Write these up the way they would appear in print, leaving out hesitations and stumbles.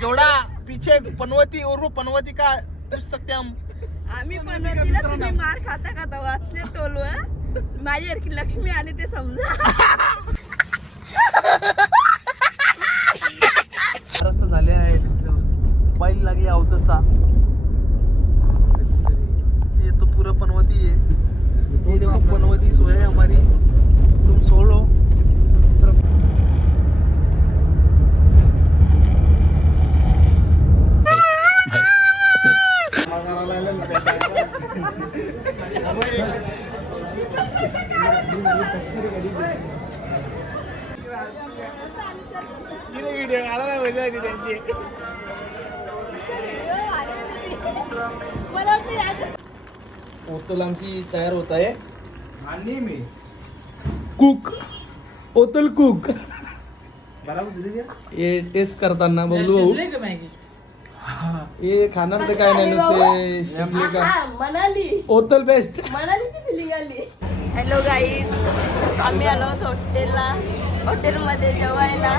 जोड़ा पीछे पनवती और वो पनवती का पूछ सकते हम. आम्ही पनवतीला तुम्ही मार खाता खाता वाचले टोलवर. माझ्यासारखी लक्ष्मी आली ते समजा. रस्ता झाले आहेत. बैल लागली अवतसा. ये तो पूरा पनवती है. ये देखो पनवती सो है हमारी. तुम सो लो. व्हिडिओ आला नाही मजा आली त्यांची. ओतल आमची तयार होत आहे आणि मी कुक ओतल कुक हे टेस्ट करताना बघू हे खाणार तर काय नाही नुसते शिमले का मनाली ओतल बेस्ट. मनालीची फिलिंग आली. हॅलो गाईज, आम्ही आलो होतो हॉटेलमध्ये जेवायला.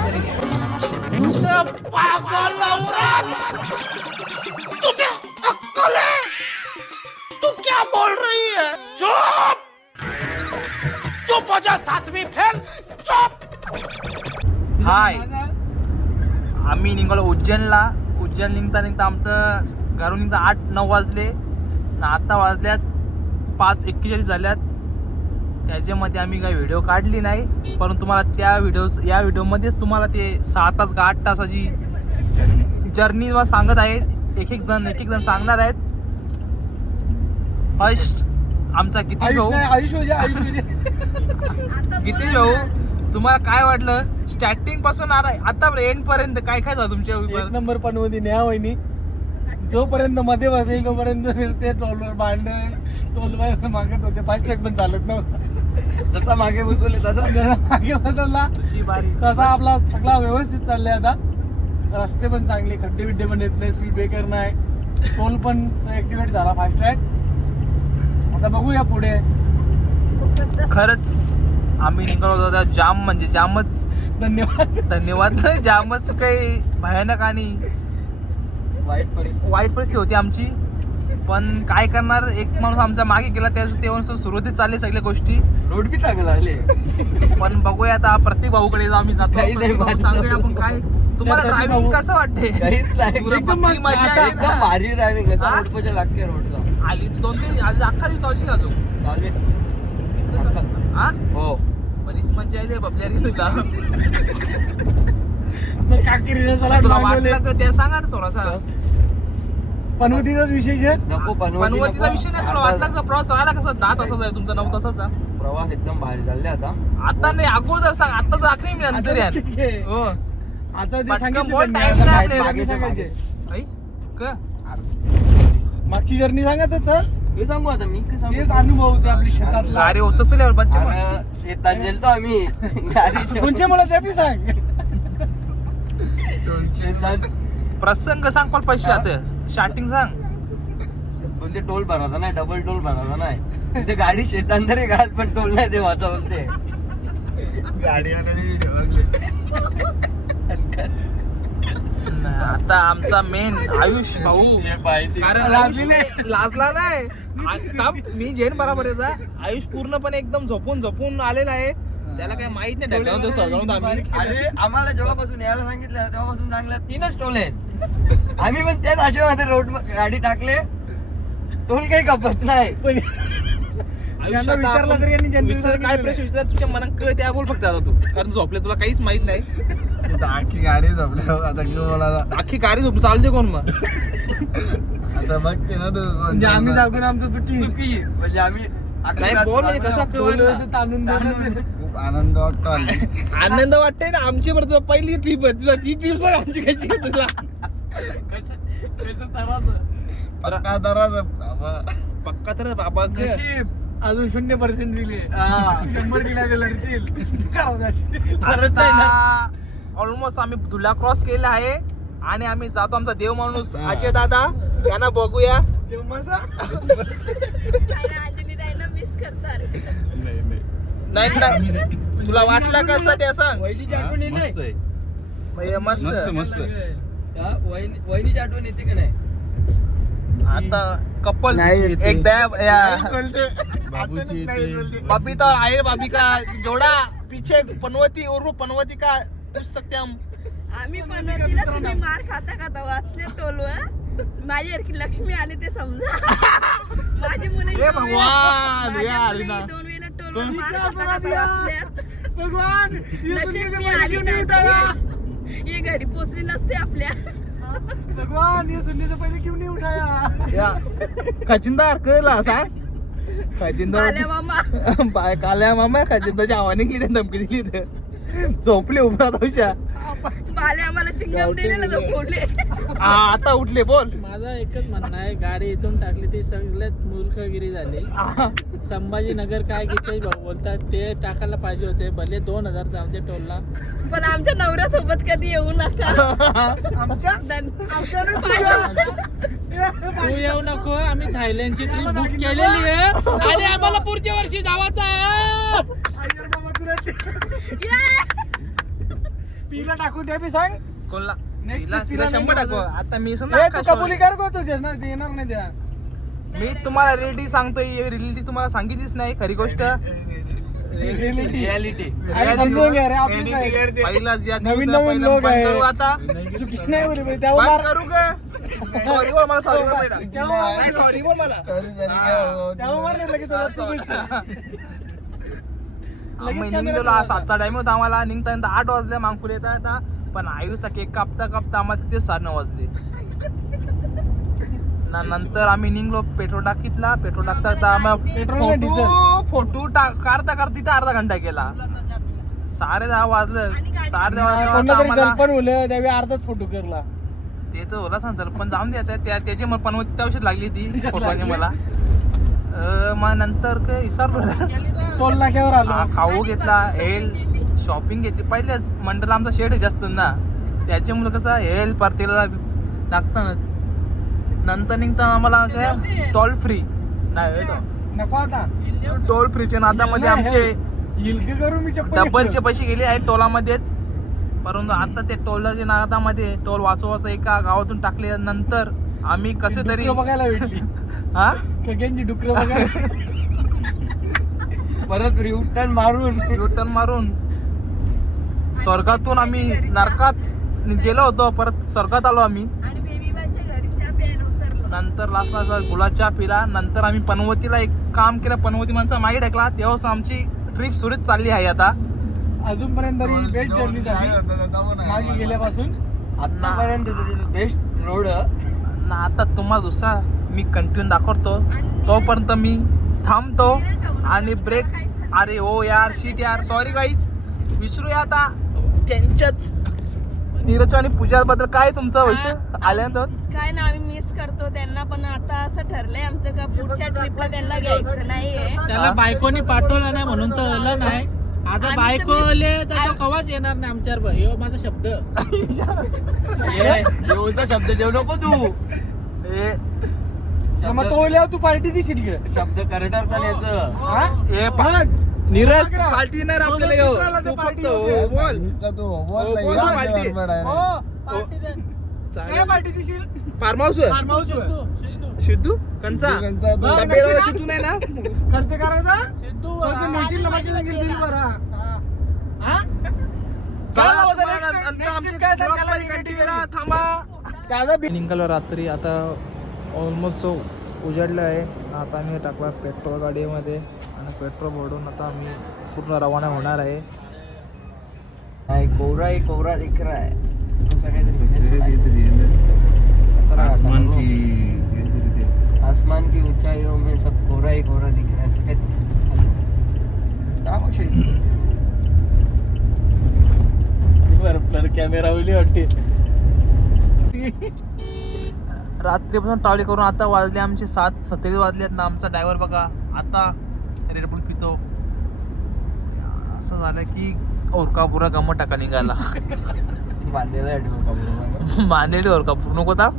तुझे अक्कल है? तू क्या बोल रही है? चुप चुप हो जा. 7वीं फेल. चुप. हाय, आम्ही निघालो उज्जैनला. उज्जैन निघता आमचं घरून निघता 8-9 वाजले. आता वाजल्यात 5:41 झाल्यात. त्याच्यामध्ये आम्ही काही व्हिडिओ काढली नाही, परंतु तुम्हाला या व्हिडिओमध्येच तुम्हाला ते 6 तास का 8 तासाची जर्नी सांगत आहे. एक एक जण सांगणार आहेत. फर्स्ट आमचा गीतेश भाऊ, तुम्हाला काय वाटलं स्टार्टिंग पासून आता एंड पर्यंत? काय काय झालं तुमच्या? 1 नंबर पनवती न्या वहिनी. जोपर्यंत मध्ये बसेल तोपर्यंत ते टोलवर टोल मागत होते. फास्ट ट्रॅक पण चालत नव्हता. जसा मागे बसवले तसा मागे बसवला तसा आपला सगळा व्यवस्थित चाललाय. आता रस्ते पण चांगले, खड्डे बिड्डे पण येत नाही, स्पीड ब्रेकर नाही, टोल पण ऍक्टिव्हेट झाला फास्ट ट्रॅक. आता बघूया पुढे. खरंच आम्ही निघालो होतो जाम म्हणजे जामच. धन्यवाद जामच काही भयानक आणि वाईट परिस्थिती होती आमची. पण काय करणार, एक माणूस आमचा मागे गेला तेव्हा सुरुवातीत चालले सगळ्या गोष्टी. रोड बी चांगला आले. पण बघूया आता प्रत्येक भाऊकडे आम्ही जातो. सांगूया आपण काय तुम्हाला ड्रायव्हिंग कसं वाटते? भारी ड्रायव्हिंग लागते रोडला. आली 2-3 आज अख्खा दिवसाची अजून. हा हो, बरीच मजा आली बबल्या तुला. तुला वाटलं का ते सांगा ना थोडासा. पनवतीचाच विषय पनवतीचा विषय नाही. तुला वाटला का प्रवास राहिला कसा? 10 तासाचा आहे तुमचा, 9 तासाचा प्रवास एकदम भारी चालले. आता नाही, अगोदर सांग. आता तर आखरी मी नंतर यार. हो, आता मागची जर्नी सांगा तर. चल हे सांगू आता मी. तेच अनुभव होते आपली शेतातला. अरे उचकल्यावर बच्चे शेतात गेलतो आम्ही. कोणचे मला ते बी सांग. प्रसंग सांग. पण पैसे आता स्टार्टिंग सांग. बोलते टोल भरायचा नाही, डबल टोल भरायचा नाही. ते गाडी शेतात तरी घाल पण टोल नाही देवाचा बोलते. गाडी आता आमचा मेन आयुष भाऊ. कारण लाजला नाही. आता मी जैन बरोबर आहे. आयुष पूर्णपणे एकदम झोपून आलेला आहे. त्याला काय माहित नाही ढकलून सगळं आम्ही. अरे आम्हाला जेव्हापासून यायला सांगितलं तेव्हापासून चांगल्या 3च टोल आहेत. आम्ही पण त्याच आशेमध्ये रोड गाडी टाकले. टोल काही कपत नाही. विचारला तरी काय प्रश्न विचार तुझ्या मनात कळ त्या बोल फक्त आता तू. कारण झोपले तुला काहीच माहित नाही. आखी गाडी झोपल्या आता मला आखी गाडी झोप चालते कोण मग? आता बघते ना तू. म्हणजे आम्ही सांगून आमचं चुकी म्हणजे आम्ही बोल म्हणजे कसं ताणून खूप आनंद वाटतो. आनंद वाटतंय ना. आमची बरं पहिली ट्रिप आहे. तुला ती ट्रिप सांग आमची कशी आहे तुला? पक्का तर बाबा अजून 0% दिले. 100 ऑलमोस्ट आम्ही धुला क्रॉस केलेला आहे आणि आम्ही जातो. आमचा देव माणूस अजय दादा त्यांना बघूया. नाही तुला वाटलं कसं ते सांग. मस्त मस्त वहिनीची आठवण येते का नाही? आता कपल एकदा बाबी तो आहे बाबी का जोड़ा पीछे पनवती और पनवती का पूछ सकते हम. आम्ही पनवतीला तुम्ही मार खाता खाता वाचले टोलवर. माझ्यासारखी लक्ष्मी आली ते समजा. माझी मुलं हे भगवान, हे आली ना. 2 वेळेला टोलवर मार खाता खाता वाचल्यात. भगवान नशीब मी आली नाही. ये घरी पोचली नसते आपल्या. भगवान ये सुनने से पहले क्यों नहीं उठाया? खजिनदार कळला सांग. खजिनदार आल्या मामा. काल्या मामा खजिनदारच्या आव्हाने की धमकी दिली तर झोपले उभा तशा. बाले आम्हाला चिंगम दिलेलं तर फोडले. आता उठले बोल. माझा एकच म्हणणं आहे, गाडी इथून टाकली ती सगळ्यात मूर्खगिरी झाली. संभाजीनगर काय किती बोलतात ते टाकायला पाहिजे होते. भले 2000 जाऊ दे टोलला, पण आमच्या नवऱ्यासोबत कधी येऊ नका. तू येऊ नको. आम्ही थायलंडची ट्रिप बुक केलेली आहे आणि आम्हाला पुढच्या वर्षी जावाचं आहे. पीला टाकून द्या मी सांग. कोणला Next तिला तिला 100 टाकू. नाही आता मी ए, सुद्धा तू कबुली कर गो तुझ्या ना देणार नाही द्या. मी तुम्हाला रिअलिटी सांगतोय. रिअलिटी तुम्हाला सांगितलीच नाही खरी गोष्ट. रियालिटी अरे समजून घ्या रे आपली काय. पहिला ज्या नवीन दिवसा नवीन पहिला लोक बंद आहे. करू आता. चुकी नाही बोलली बाई, त्यावर बंद मार. करू का? सॉरी बोल मला. सॉरी बोल पहिला. नाही सॉरी बोल मला. त्यावर मार नाही लगेच तुला चुकीचं. आम्ही निघलेलो 7चा टाइम होता आम्हाला. निघता 8 वाजले. मागपुले येता येता पण आयुषचा केक कापता कापता आम्हाला तिथे 9:30 वाजले. नंतर आम्ही निघलो पेट्रोल टाकीतला. पेट्रोल टाकता पेट्रोल नाही, डिझेल. फोटो काढता काढता तिथे अर्धा घंटा गेला. 10:30 वाजलं. 10:30 वाजता कोणता तरी आम्हाला पण होलं त्यावेळी अर्धाच फोटो करला. ते तर होला सांग पण जाऊन द्या. त्याची मला पनवती त्या औषध लागली ती फोटोची मला. मग नंतर काय विसरलो. टोल नाक्यावर आलो. खाऊ घेतला. हेल शॉपिंग घेतली. पहिलेच मंडळ आमचा शेड जास्त ना त्याच्यामुळे कसं हेल परतीला लागतातच. नंतर निघताना आम्हाला काय टोल फ्री नाही नको आता टोल फ्रीच्या नादामध्ये आमचे इलके करू मी चप्पल डबलचे पैसे गेले आहेत टोलामध्येच. परंतु आता ते टोलच्या नादामध्ये टोल वाचवायचं एका गावातून टाकले. नंतर आम्ही कसे तरी डुकरं बघायला भेटली. हा कग्यांची डुकरं बघायला परत रिटर्न मारून युटर्न मारून स्वर्गातून आम्ही नरकात गेलो होतो. परत स्वर्गात आलो आम्ही. आणि बेबी बाईच्या घरी चहा प्यायला उतरलो. नंतर लास्टला गुलाब चहा पिला. नंतर आम्ही पनवतीला एक काम केलं. पनवती माणसा मागे टाकला. तेव्हाच आमची ट्रिप सुरळीत चालली आहे आता. अजूनपर्यंत तरी बेस्ट जर्नी झाली मागे गेल्यापासून आतापर्यंत बेस्ट रोड. आता तुम्हाला दुसरा मी कंटिन्यू दाखवतो. तोपर्यंत मी थांबतो आणि ब्रेक. अरे हो यार शीट यार सॉरी गाईज. विसरूया आता त्यांच्याच नीरज आणि पूजा बद्दल काय तुमचं विषय आल्यानंतर. काय ना आम्ही मिस करतो त्यांना. पण आता असं ठरलंय आमचं का पुढच्या ट्रिपला त्यांना घ्यायचं नाहीये. त्याला बायकोनी पाठवलं नाही म्हणून तो आलं नाही. आता आम्ही बायको तर आले तर तो कवाच येणार नाही आमच्यावर. हे माझा शब्द. एवढा शब्द देऊ नको तू. हे मग तो तू पार्टी दिशील की शब्द करेक्टर हे नीरज पार्टी नाही रे आपल्याला ह्यो. तू फक्त हो बोल. पार्टी दिशील फार्म हाऊस सिद्धू कंचा डबेला सिद्धू नाही ना. खर्च करायचा नेशील ना माझ्या बिल भरा. चला नंतर आमचे vlog मध्ये continue राहा. थांबा. निघालो रात्री. आता ऑलमोस्ट उजाडलं आहे. आता आम्ही टाकला पेट्रोल गाडीमध्ये आणि पेट्रोल भरून आता आम्ही पूर्ण रवाना होणार आहे. कोवरा ही कोवरा दिख रहा है. आसमान की ऊंचाइयों में सब कोवरा ही कोवरा दिख रहा है. बरोबर कॅमेरा उली वाटते. रात्रीपासून ट्रॅव्हल करून आता वाजले आमचे 7:27 वाजलेत ना. आमचा ड्रायव्हर बघा आता रेडबुल पितो. असं झालं की ओरका पुरा गमत टाका निघाला. बांधलेली ओरका पूर्ण कोता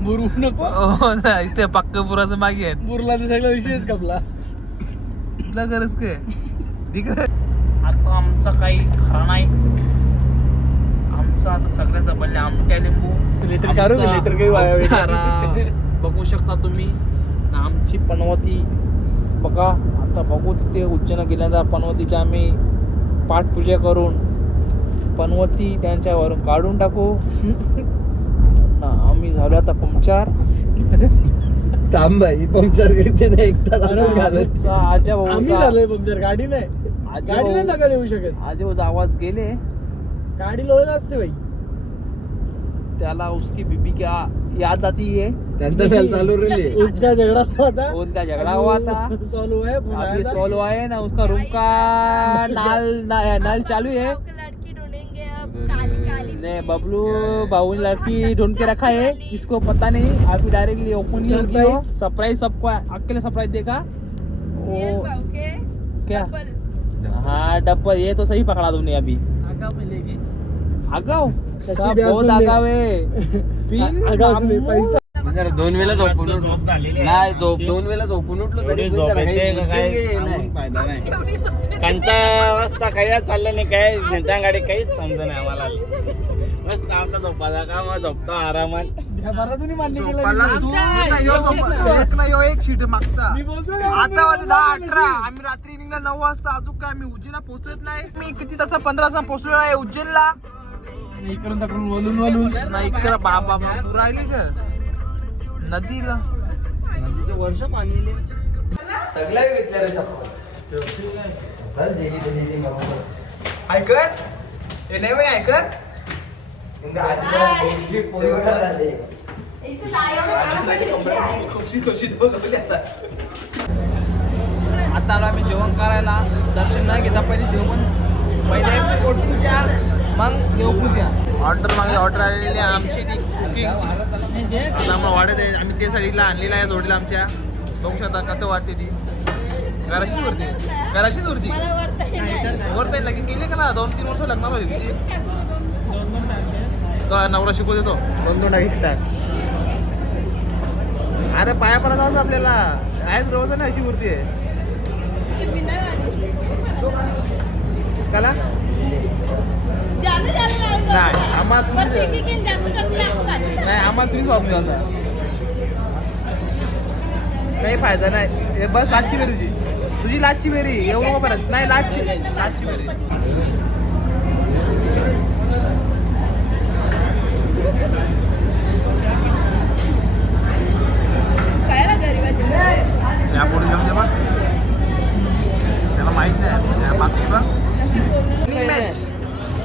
बुरू नको. इथे पक्क पुराचं मागे आहे. बुरला तर सगळा विषयच कपला. तुला गरज काय आता आमचा काही खरा नाही. आमचा पावसा आता सगळ्यांचा पहिले आमट्या लिंबू लिटर काढू आमचा लिटर काही अवतारा. बघू शकता तुम्ही आमची पनवती बघा. आता बघू तिथे उज्जैन गेल्यानंतर पनवतीची आम्ही पाठपूजा करून पनवती त्यांच्यावरून काढून टाकू ना. आम्ही झालो आता पंक्चर. थांब भाई पंक्चर करते ना एकदा आजा आम्ही भाऊचा झालोय पंक्चर गाडी नाही गाडी नाही नका देऊ शकत आजा भाऊचा आवाज गेले. गाडी लोळ असते भाई त्याला उसकी बीबी क्या याद आती है. त्यांचा फेल चालू राहिली. उसका झगडा हुआ था उनका झगड़ा हुआ था सॉल्व हुआ है अभी सोलो आए ना. उसका रूम का नल चालू है. लड़की ढूंढेंगे अब काली काली ने बबलू भाऊ ने लड़की ढूंढ के रखा है. किसको पता नहीं. अभी डायरेक्टली ओपन नहीं होगी वो. सरप्राइज सबको अकेले सरप्राइज देगा वो. क्या? हाँ डब्बल. ये तो सही पकड़ा तूने अभी. आगाव मिलेगी. आगाव कशी बी बहुत असून दे. आगाव है. पिन आगाव असून दे, पैसा जरा 2 वेळा झोपून उठलो नाही 2 वेळा झोपून उठलो तरी फायदा नाही. कांचा वाजता काही चाललं नाही काय नेता गाडी काहीच समज नाही आम्हाला. मस्त आमचा झोपाचा का मग झोपतो आरामात. बरं तुम्ही मान्य केलं झोपायला तू ना यो एक ना यो एक सीट मागचा. मी बोलतो ना, आता वाजले 10:18. आम्ही रात्री निघला 9 वाजता. अजून काय आम्ही उज्जैनला पोहोचत नाही. मी किती तास 15 तास पोहोचलो आहे उज्जैनला. इकडून तिकडून वळून नाही इकडे बाबा तू राहिली का नदीला. नदीचे वर्ष पाणी सगळ्या घेतल्या रे चप्पल. ऐकर हे नाही म्हणे ऐकर. आता आलो आम्ही जेवण करायला. दर्शन न घेता पहिले जेवण पहिले पोटपूजा मग देवपूजा. ऑर्डर मागली ऑर्डर आलेली आहे आमची ती कुकिंग. आता आम्हाला वाढत आहे. आम्ही ते साडीला आणलेला आहे जोडीला आमच्या. बघू शकता कसं वाटते ती. घराशीच वरती घराशीच वरती मला वरता येणार. वरती लगीन गेले का ना 2-3 वर्ष लग्नाला होती तिची. तो नवरा शिकवू देतो 2-2 टाक. अरे पाया परत जाऊ आपल्याला. आहेच रोज ना अशी मूर्ती आहे. कला नाही आम्हाला तुम्ही नाही आम्हाला तुम्हीच वापरू द्यायचा. काही फायदा नाही. हे बस लाची बेरी तुझी लाची बेरी एवढं वापरत नाही. लाची बेरी या पुढे जेवण जेव्हा त्याला माहित नाही मागची बघ मॅच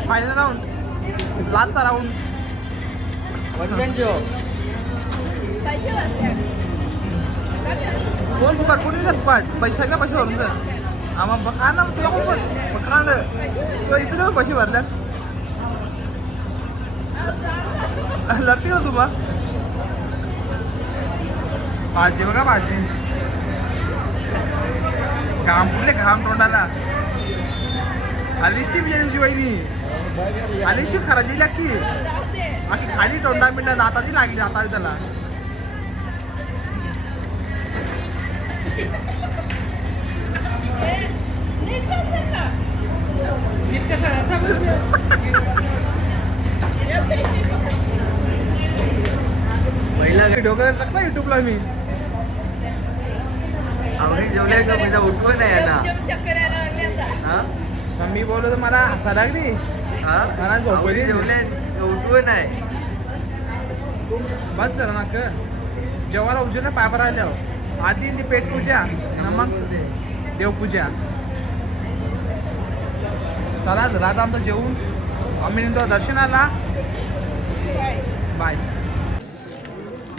फायनल राऊंड लास्टचा राऊंड. कोण फुकट कोणी नाही फुकट. पैसे का पैसे भरून सर आम्हाला बघा ना तुला कोण बघा तुला इथे पैसे भरल्या लागते ना तुला. भाजी बघा भाजी घाम फुटले घाम तोंडाला. आलिष्टी बिजली वहिनी आलिष्टी खराजी लागली अशी खाली तोंडा मिंडा दाताची लागली हाताला त्याला. पहिला डोक्यात टाकला युट्यूबला मी. जेवल्या का म्हणजे उठवं नाही ना. चक्कर यायला लागले आता. मी बोललो तर मला हसा लागली. मला झोपली जेवल्या उठवं नाही. बस जरा ना जेव्हा उजेला पाय राहिल्यावर आधी ती पेटपूजा मग देवपूजा. चला राधा आमचं जेवून आम्ही निघतो दर्शनाला. बाय.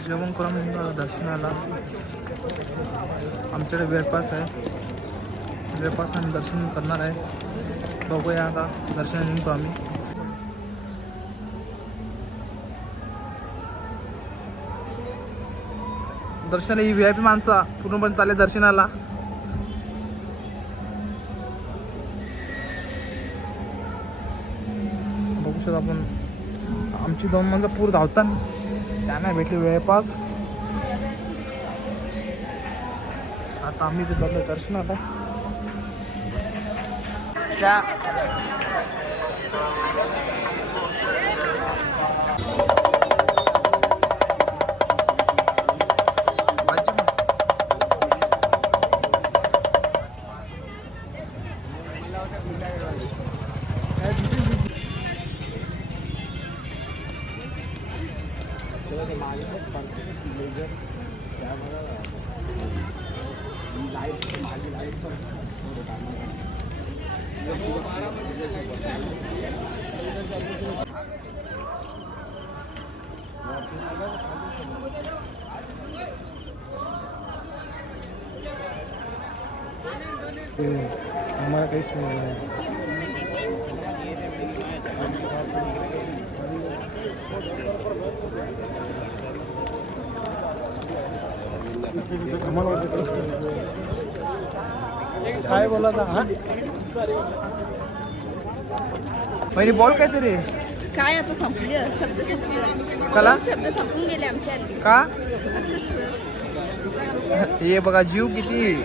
जेवण करून निघतो दर्शनाला. आमच्याकडे वेळपास आहे. वेळपास आम्ही दर्शन करणार आहे. बघूया आता दर्शन निघतो आम्ही. दर्शन ही VIP माणसा पूर्णपणे चालले दर्शनाला. बघू शकतो आपण आमची 2 माणसं पूर धावतात. त्यांना भेटली वेळपास. आता आम्ही ते चाललो दर्शनाला. त्या आम्हाला काहीच मिळालं नाही. काय बोला हा पहिले बोल काहीतरी. काय आता संपली शब्द संपले कला शब्द संपून गेले आमच्या हल्ली का असंच सर. हे बघा जीव किती.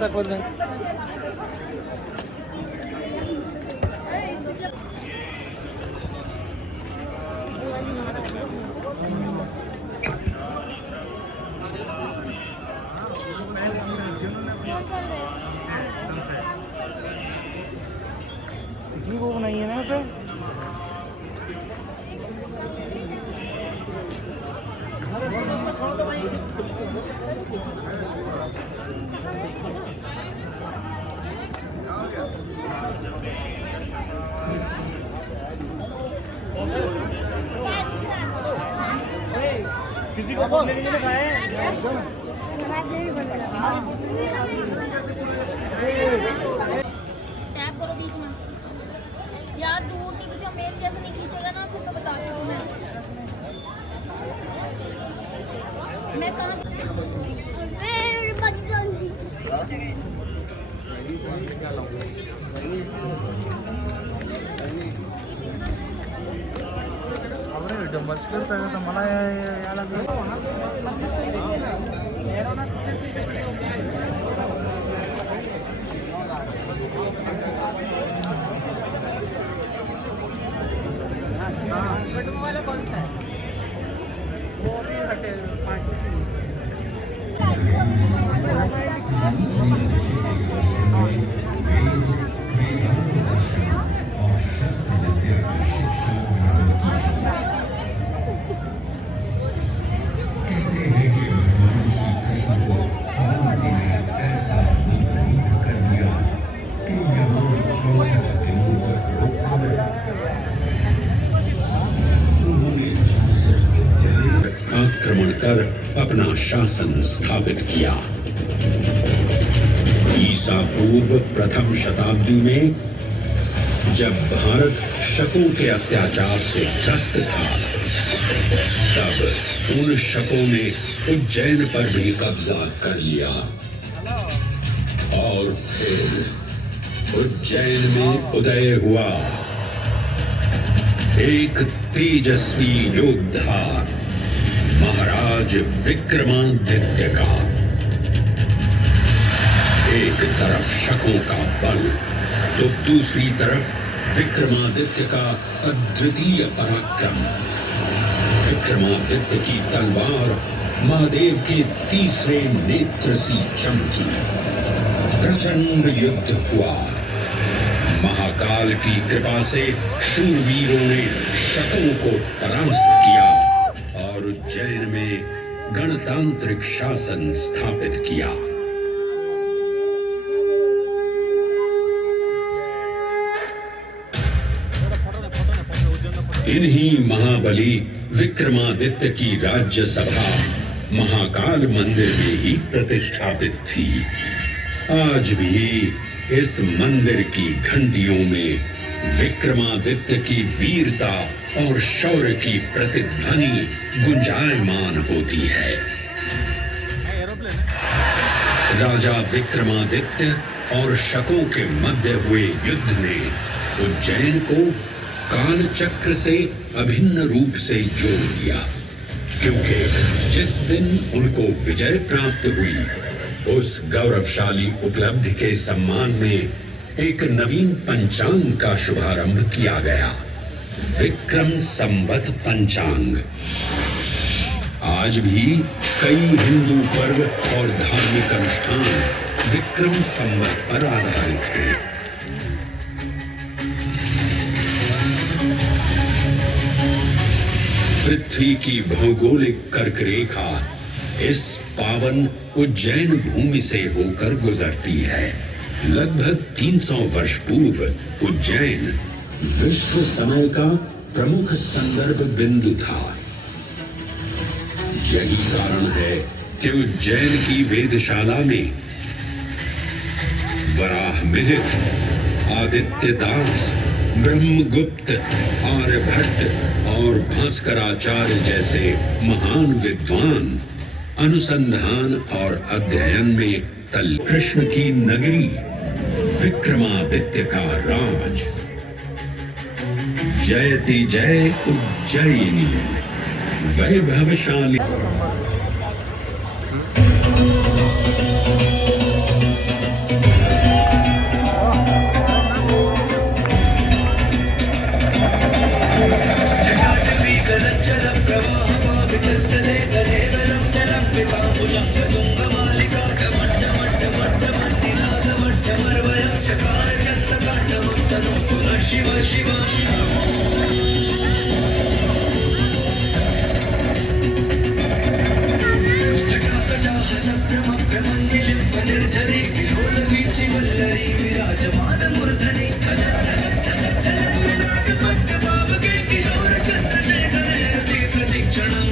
दाखवत नाही. वो नहीं है ना पे किसी को बोलने के लिए खाए टैप करो बीच में यार, दूर नहीं खींचो, मेल जैसे नहीं खींचेगा ना फिर मैं बताती हूँ. मैं कहाँ डबल्स करता का मला याला आक्रमण कर अपना शासन स्थापित किया. ईसा पूर्व प्रथम शताब्दी में जब भारत शकों के अत्याचार से ग्रस्त था, तब उन शकों ने उज्जैन पर भी कब्जा कर लिया और फिर उज्जैन में उदय हुआ एक तेजस्वी योद्धा महाराज विक्रमादित्य का. एक तरफ शकों का बल तो दूसरी तरफ विक्रमादित्य का अद्वितीय पराक्रम. विक्रमादित्य की तलवार महादेव के तीसरे नेत्र सी चमकी. प्रचंड युद्ध हुआ. महाकाल की कृपा से शूरवीरों ने शकों को परास्त किया और उज्जैन में गणतांत्रिक शासन स्थापित किया. इन्हीं महाबली विक्रमादित्य की राज्यसभा महाकाल मंदिर में ही प्रतिष्ठापित थी. आज भी इस मंदिर की घंटियों में विक्रमादित्य की वीरता और शौर्य की प्रतिध्वनि गुंजायमान होती है. राजा विक्रमादित्य और शकों के मध्य हुए युद्ध ने उज्जैन को काल चक्र से अभिन्न रूप से जोड़ दिया, क्योंकि जिस दिन उनको विजय प्राप्त हुई उस गौरवशाली उपलब्धि के सम्मान में एक नवीन पंचांग का शुभारंभ किया गया, विक्रम संवत पंचांग। आज भी कई हिंदू पर्व और धार्मिक अनुष्ठान विक्रम संवत पर आधारित हैं। पृथ्वी की भौगोलिक कर्क रेखा इस पावन उज्जैन भूमि से होकर गुजरती है। लगभग 300 वर्ष पूर्व उज्जैन विश्व समय का प्रमुख संदर्भ बिंदु था। यही कारण है कि उज्जैन की वेदशाला में वराह मिहिर, आदित्य दास, ब्रह्मगुप्त, आर्यभट्ट और भास्कराचार्य जैसे महान विद्वान अनुसंधान और अध्ययन में तल कृष्ण की नगरी विक्रमादित्य का राज। जयति जय उज्जैनी वैभवशाली। शिव शिव निर्झरी किलोलवीची वल्लरी विराजमान मूर्धनी किशोर चंद्रशेखर प्रतीक्षणम्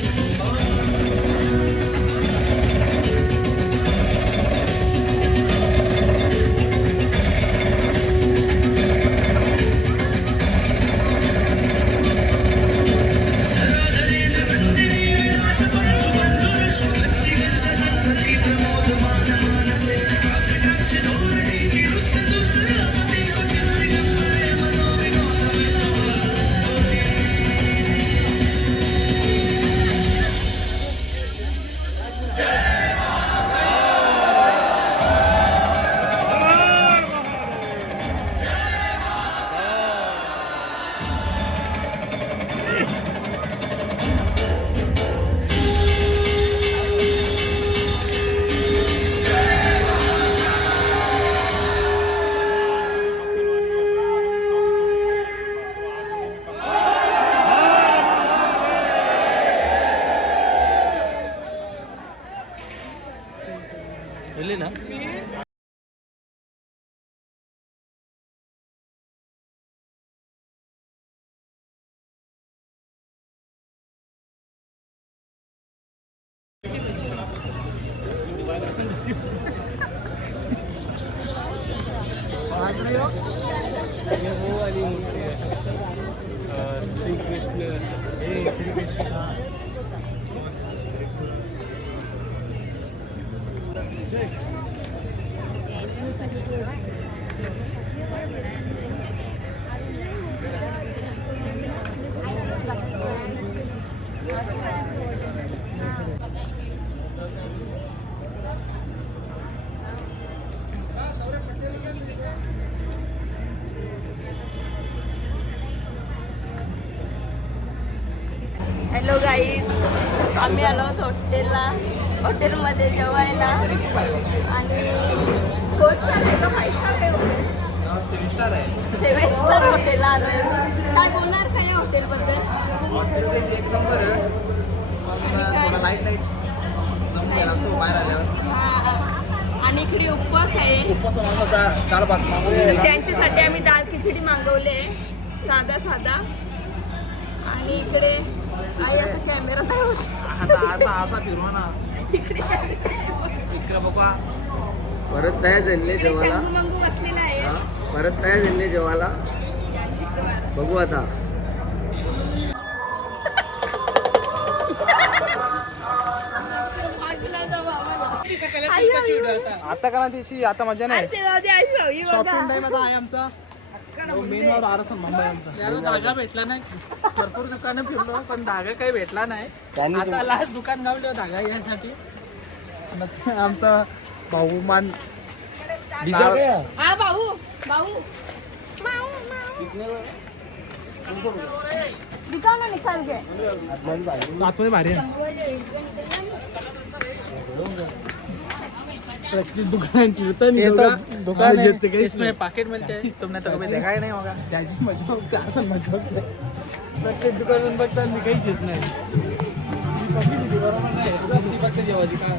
हॅलो गाईज, आम्ही आलो होतो हॉटेलमध्ये जेवायला आणि 4 स्टार आहे का 5 स्टार आहे हॉटेल? 7 स्टार आहे. 7 स्टार हॉटेल आलो. काय बोलणार काय हॉटेलबद्दल? हॉटेल एक नंबर आहे. आणि काय जमून गेला तो बाहेर आल्यावर. आणि इकडे उपवास आहे. दाल भात त्यांच्यासाठी आम्ही दाल खिचडी मागवले, साधा. आणि इकडे आहे असा कॅमेरा काय होता असा फिरवा ना इकडे बघा. परत तयार झाले जेवायला. मंगू बसलेला आहे. परत तयार झाले जेवायला. बघू आता. आता करा दिवशी आता मजा नाही ते जाऊ दे, आयुष भाऊ, ही बघा. शॉपिंग टाइम आता आहे आमचा मेन वाला आरसन मुंबई आमचा याला धागा भेटला नाही भरपूर दुकानं फिरलो पण धागा काही भेटला नाही आता लास्ट दुकान गावलं धागा यासाठी आमचा भाऊ मान हा भाऊ भाऊ दुकान में निकाल के आतमध्ये भारी आहे प्रत्येक दुकानांची होतं ये तो दुकान है काही इसमें पॉकेट मिलते हैं तुमने तो कभी देखा ही नहीं होगा त्याची मजा होते असं मजा होते प्रत्येक दुकानात बघताना काहीच येत नाही ही publicity बरोबर नाही रस्ती पक्ष जेवायची काय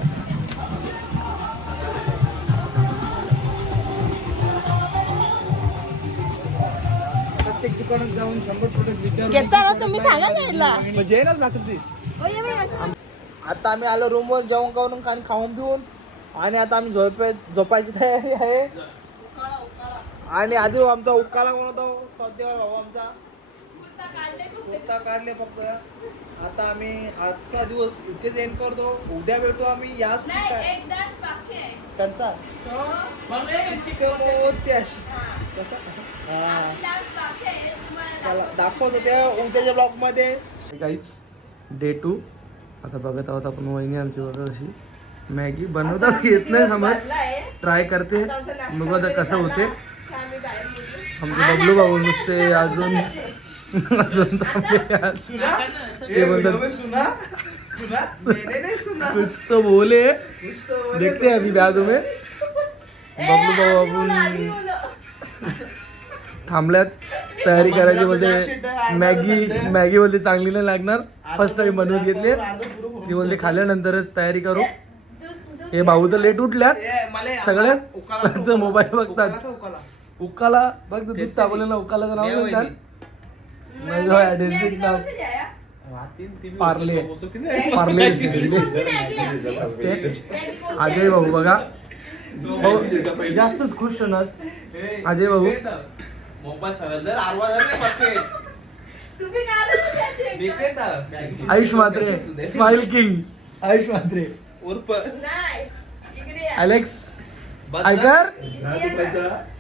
प्रत्येक दुकानात जाऊन 100 प्रोडक्ट विचारून घेताना तुम्ही सांगा ना याला. मजा येईलच लागतील ती ओ, ये बाई, असं. आता आम्ही आलो रूमवर जेवण करून आणि खाऊन पिऊन आणि आता आम्ही झोपायची तयारी आहे आणि आधी आमचा उकाला कोण होता सौदेवा भाऊ आमचा कुर्ता काढले फक्त आता आम्ही आजचा दिवस इथेच एंड करतो उद्या भेटू आम्ही याच ठिकाणी. एक डान्स बाकी आहे. त्यांचा डान्स बाकी आहे. तुम्हाला चला दाखवतो त्या उद्याच्या ब्लॉग मध्ये काहीच डे 2 आता बघत आहोत आपण वहिनी आमची बघा कशी मॅगी बनवतात येत नाही समज ट्राय करते बघू आता कसं होते आमचे बबलू भाऊ नुसते अजून अजून ते बोलतात कुछ तो बोले देखते हैं अभी बाद में बबलू भाऊ आपण थांबल्यात तयारी करायची बोलते मॅगी बोलते चांगली नाही लागणार फर्स्ट टाइम बनवून घेतले ती बोलते खाल्ल्यानंतरच तयारी करू हे भाऊ तर लेट उठल्यात सगळ्यात मोबाईल बघतात उकाला बघ दूध तापवलेला उकालाचं नाव नाव पार्ले पार्ले अजय भाऊ बघा भाऊ जास्तच खुश होणार अजय भाऊ तुम्ही काय आयुष म्हात्रे स्माइल किंग आयुष म्हात्रे उर्फ नाही इकडे या. अलेक्स ऐकर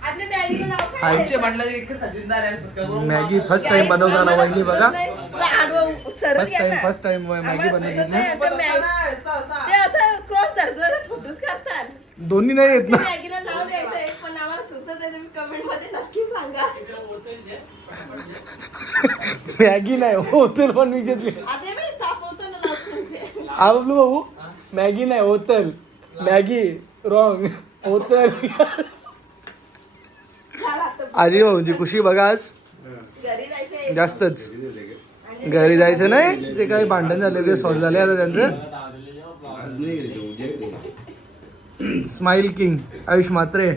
आपल्या बॅगीला नाव काय आहे? आमचे म्हटलं इकडे खजिनदार आहे मॅगी फर्स्ट टाइम बनवताना वहिनी बघा आडवं सरळ घ्या ना. फर्स्ट टाइम मॅगी आम्हाला बनवली सुचत नाही, याच्या मॅगी- ते असं क्रॉस धरतात फोटोज करतात दोन्ही नाही येत ना मॅगीला नाव द्यायचंय पण आम्हाला सुचत आहे तुम्ही कमेंट मध्ये नक्की सांगा मॅगी नाही होतल पण विचारली आता मी तापवताना लावतो आवडलो भाऊ मॅगी नाही होतल मॅगी रॉंग होतल आजी भाऊची खुशी बघा आज घरी जायचंय जास्तच घरी जायचं नाही ते काही भांडण झाले ते सॉल्व झाले आता त्यांचं स्माइल किंग आयुष म्हात्रे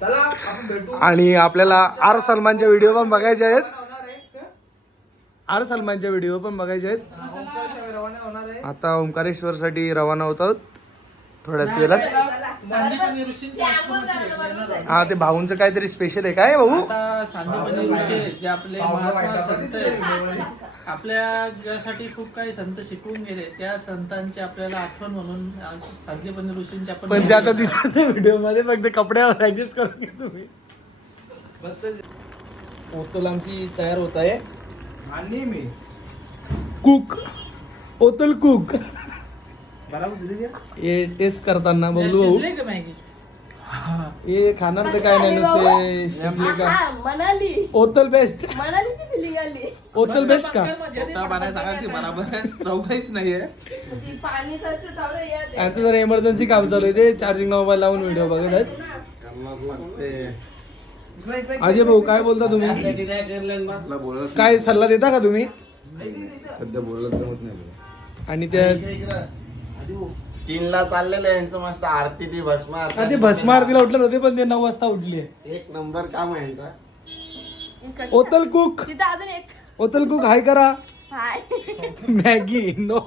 चला आपण भेटू आणि आपल्याला आर सलमानच्या व्हिडिओ पण बघायचे आहेत आर सलमानच्या व्हिडिओ पण बघायचे आहेत रवाना होणार आहे आता ओंकारेश्वर साठी रवाना होतात थोड्याच वेळात सांदीपनी ऋषींची हा ते भाऊंचं काहीतरी स्पेशल आहे काय भाऊ आता सांदीपनी ऋषी जे आपले महात्मा संत आहेत आपल्या ज्यासाठी खूप काही संत शिकवून गेले त्या संतांची आपल्याला आठवण म्हणून आज सांदीपनी ऋषींची आपण पण ते आता दिसत नाही व्हिडिओ मध्ये फक्त कपड्यावर ऍडजस्ट करून घे तुम्ही ओतल आमची तयार होत आहे आणि मी कुक ओतल कुक बराबर सुरू हे टेस्ट करताना बबलू भाऊ शिजले का मॅगी हे खाणार तर काय नाही नुसते शिजले का हा, मनाली ओतल बेस्ट मनालीची फिलिंग आली ओतल बेस्ट का सांगा की बराबर चौकाहीच नाहीये म्हणजे पाणी तसं चालू आहे यात. यांचं जर इमर्जन्सी काम चालू आहे ते चार्जिंग मोबाईल लावून व्हिडिओ बघत आहेत अजय भाऊ काय बोलता तुम्ही काय सल्ला देता का तुम्ही सध्या बोलत जमत नाही आणि त्या 3ला चाललेलं आहे यांचं मस्त आरती ती भस्म हा, ते भस्म आरतीला उठले होते पण ते 9 वाजता उठली आहे एक नंबर काम आहे यांचा ओतल कुक तिथं अजून एक ओतल कुक हाय करा हाय मॅगी नो